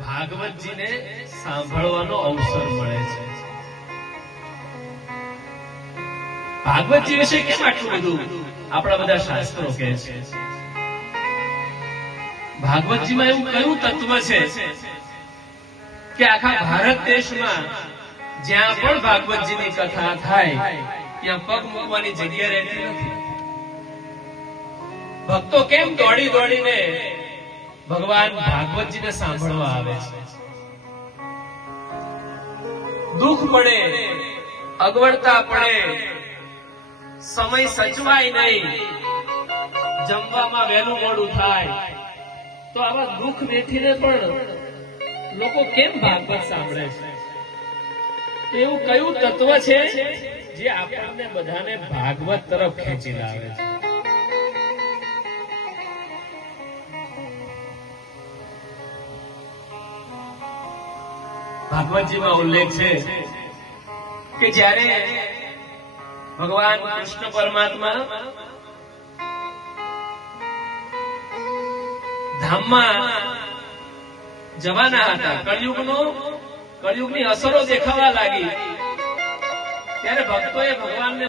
ભાગવતજીને સાંભળવાનો અવસર મળે છે. ભાગવતજી વિશે કેમ આટલું બધું આપણા બધા શાસ્ત્રો કહે છે? ભાગવતજીમાં એવું કયું તત્વ છે કે આખા ભારત દેશમાં જ્યાં પણ ભાગવતજીની કથા થાય ત્યાં પગ મૂકવાની જગ્યા રહેતી નથી. ભક્તો કેમ દોડી દોડીને ભગવાન ભાગવતજીને સાંભળવા આવે છે? દુઃખ પડે, અગવડતા પડે, સમય સચવાય નહીં, જમવામાં વહેલું મોડું થાય, તો આવા દુઃખ વેઠીને પણ લોકો કેમ ભાગવત સાંભળે છે? એવું કયું તત્વ છે જે આપણને બધાને ભાગવત તરફ ખેંચી લાવે છે? ભાગવતજીમાં ઉલ્લેખ છે કે જ્યારે ભગવાન કૃષ્ણ પરમાત્મા ધામમાં જવાના હતા, કળિયુગની અસરો દેખાવા લાગી, ત્યારે ભક્તોએ ભગવાનને